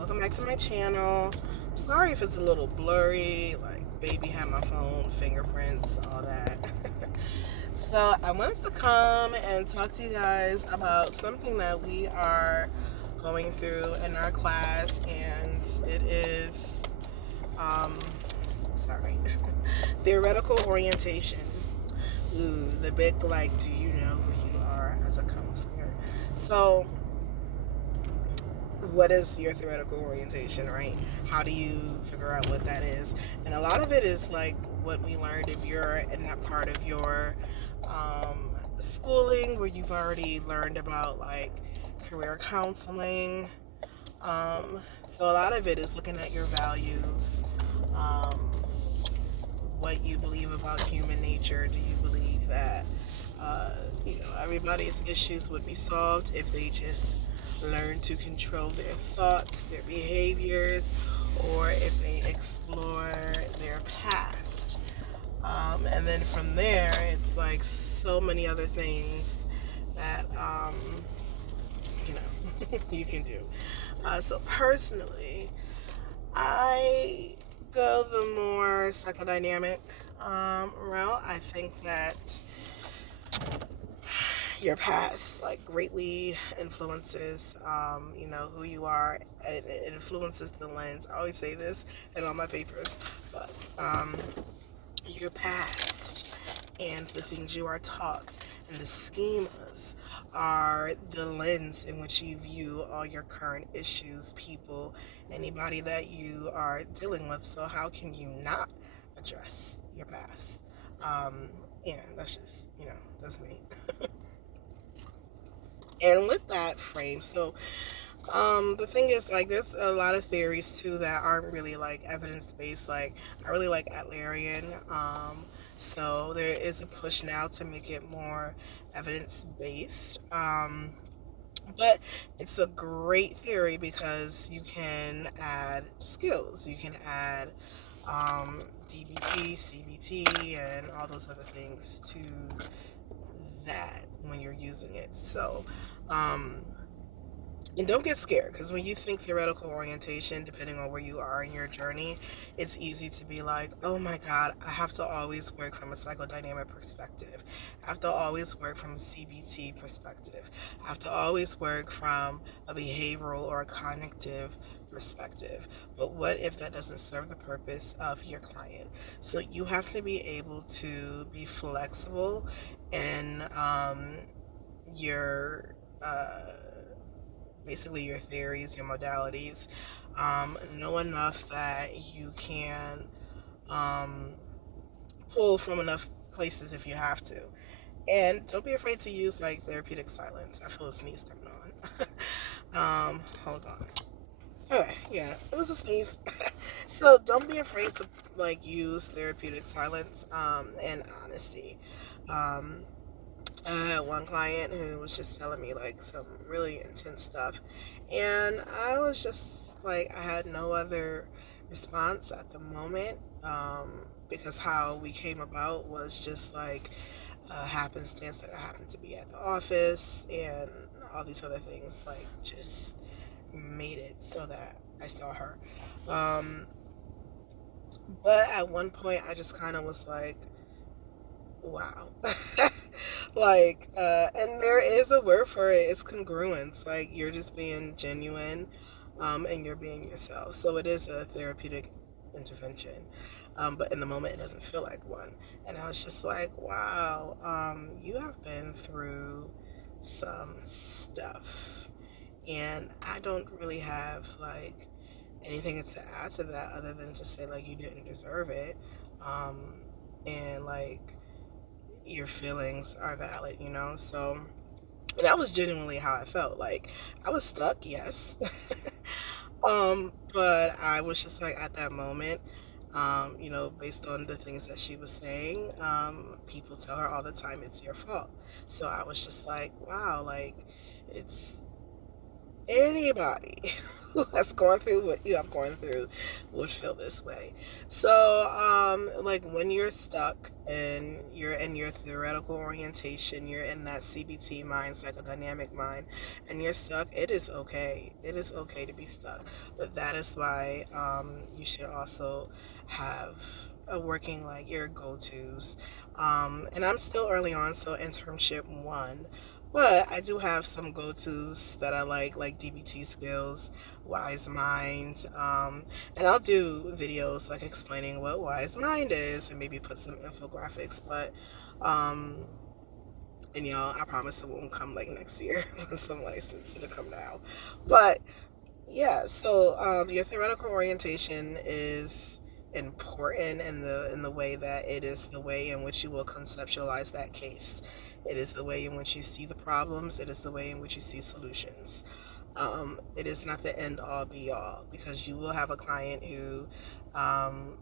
Welcome back to my channel. I'm sorry if it's a little blurry, like baby had my phone, fingerprints, all that. So I wanted to come and talk to you guys about something that we are going through in our class, and it is, um, sorry, theoretical orientation. Ooh, the big, like, do you know who you are as a counselor? So what is your theoretical orientation, right? How do you figure out what that is? And a lot of it is like what we learned if you're in that part of your schooling where you've already learned about like career counseling. So a lot of it is looking at your values, um, what you believe about human nature. Do you believe that uh, everybody's issues would be solved if they just learn to control their thoughts, their behaviors, or if they explore their past? And then from there, it's like so many other things that you can do. So personally, I go the more psychodynamic route. I think that your past like greatly influences who you are. It influences the lens. I always say this in all my papers, but your past and the things you are taught and the schemas are the lens in which you view all your current issues, people, anybody that you are dealing with. So how can you not address your past? Yeah, that's just, that's me. And with that frame, so the thing is, like, there's a lot of theories too that aren't really like evidence based. Like, I really like Adlerian. So there is a push now to make it more evidence based. But it's a great theory because you can add skills. You can add DBT, CBT, and all those other things to that when you're using it. So, and don't get scared, because when you think theoretical orientation, depending on where you are in your journey, it's easy to be like, oh my God, I have to always work from a psychodynamic perspective. I have to always work from a CBT perspective. I have to always work from a behavioral or a cognitive perspective. But what if that doesn't serve the purpose of your client? So you have to be able to be flexible in your basically your theories, your modalities. Know enough that you can um, pull from enough places if you have to. And don't be afraid to use like therapeutic silence. I feel a sneeze coming on. Hold on. Okay, yeah, it was a sneeze. So don't be afraid to like use therapeutic silence and honesty. Um, I had one client who was just telling me like some really intense stuff, and I was just like, I had no other response at the moment, because how we came about was just like a happenstance that I happened to be at the office, and all these other things like just made it so that I saw her. Um, but at one point, I just kind of was like, wow. Like, and there is a word for it. It's congruence. Like, you're just being genuine, and you're being yourself. So it is a therapeutic intervention. But in the moment, it doesn't feel like one. And I was just like, wow, you have been through some stuff. And I don't really have, like, anything to add to that other than to say, like, you didn't deserve it. Um, and, like, your feelings are valid, So, and that was genuinely how I felt. Like, I was stuck, yes. But I was just like at that moment, based on the things that she was saying, people tell her all the time it's your fault. So I was just like, wow, like, it's anybody who has gone through what you have gone through would feel this way. So, like when you're stuck and you're in your theoretical orientation, you're in that CBT mind, psychodynamic mind, and you're stuck, it is okay. It is okay to be stuck. But that is why you should also have a working like your go-tos. And I'm still early on, so internship one. But I do have some go-tos that I like DBT skills, Wise Mind, and I'll do videos like explaining what Wise Mind is and maybe put some infographics. But and y'all, I promise it won't come like next year once I'm licensed. It'll come now. But yeah, so your theoretical orientation is important in the way that it is the way in which you will conceptualize that case. It is the way in which you see the problems. It is the way in which you see solutions. It is not the end all be all because you will have a client who, um,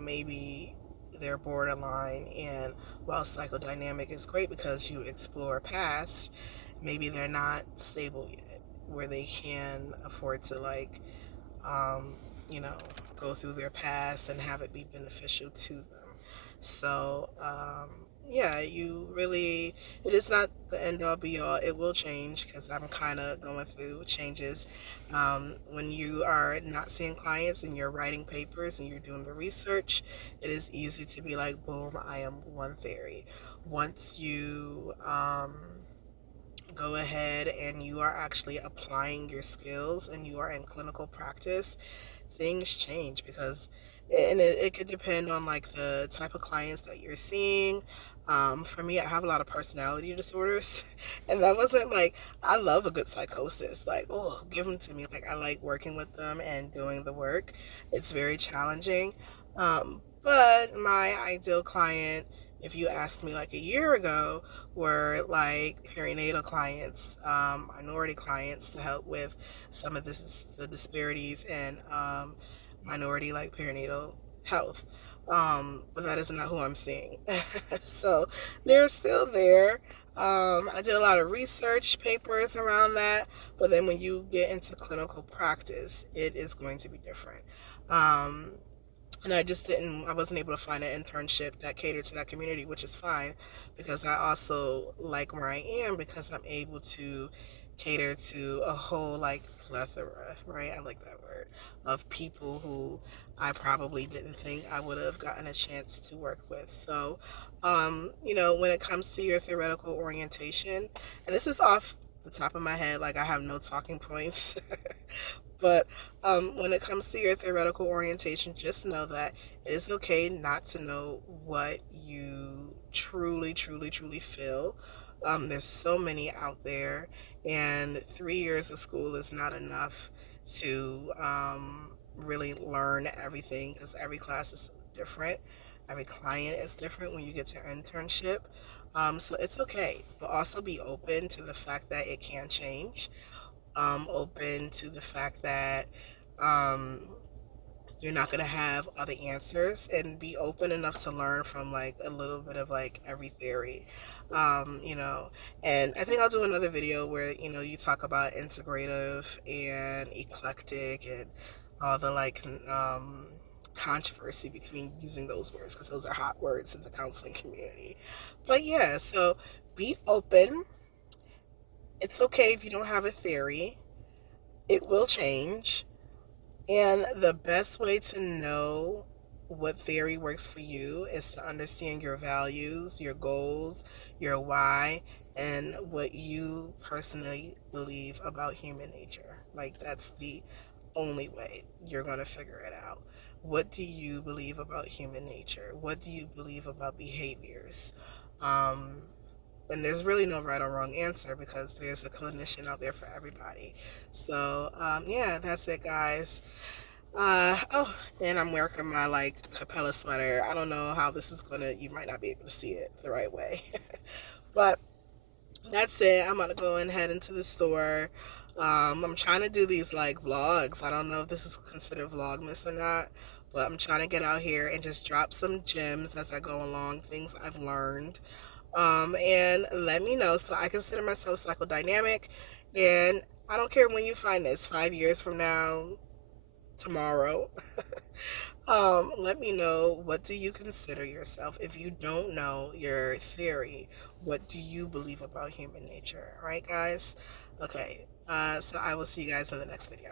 maybe they're borderline, and while psychodynamic is great because you explore past, maybe they're not stable yet where they can afford to um, you know, go through their past and have it be beneficial to them. So, yeah, it is not the end all be all. It will change because I'm kind of going through changes. When you are not seeing clients and you're writing papers and you're doing the research, it is easy to be like, boom, I am one theory. Once you, go ahead and you are actually applying your skills and you are in clinical practice, things change because it could depend on like the type of clients that you're seeing. For me, I have a lot of personality disorders, and that wasn't like I love a good psychosis. Like, oh, give them to me. Like, I like working with them and doing the work. It's very challenging. But my ideal client, if you asked me like a year ago, were like perinatal clients, minority clients to help with some of the disparities in minority like perinatal health. But that is not who I'm seeing. So they're still there. I did a lot of research papers around that, but then when you get into clinical practice, it is going to be different. Um, and I wasn't able to find an internship that catered to that community, which is fine because I also like where I am because I'm able to cater to a whole like plethora, right? I like that word, of people who I probably didn't think I would have gotten a chance to work with. So, when it comes to your theoretical orientation, and this is off the top of my head, like I have no talking points. But when it comes to your theoretical orientation, just know that it is okay not to know what you truly, truly, truly feel. There's so many out there, and 3 years of school is not enough to really learn everything because every class is different. Every client is different when you get to internship. So it's okay, but also be open to the fact that it can change, open to the fact that um, you're not going to have all the answers, and be open enough to learn from like a little bit of like every theory. And I think I'll do another video where you talk about integrative and eclectic and all the like controversy between using those words because those are hot words in the counseling community. But yeah, so be open. It's okay if you don't have a theory. It will change. And the best way to know what theory works for you is to understand your values, your goals, your why, and what you personally believe about human nature. Like, that's the only way you're going to figure it out. What do you believe about human nature? What do you believe about behaviors? Um, and there's really no right or wrong answer because there's a clinician out there for everybody. So, yeah, that's it, guys. Oh, and I'm wearing my like capella sweater. I don't know how this is gonna, you might not be able to see it the right way. But that's it. I'm gonna go and head into the store. I'm trying to do these like vlogs. I don't know if this is considered vlogmas or not, but I'm trying to get out here and just drop some gems as I go along, things I've learned. And let me know. So I consider myself psychodynamic, and I don't care when you find this, 5 years from now, tomorrow. Let me know, what do you consider yourself? If you don't know your theory, what do you believe about human nature? All right, guys? Okay. So I will see you guys in the next video.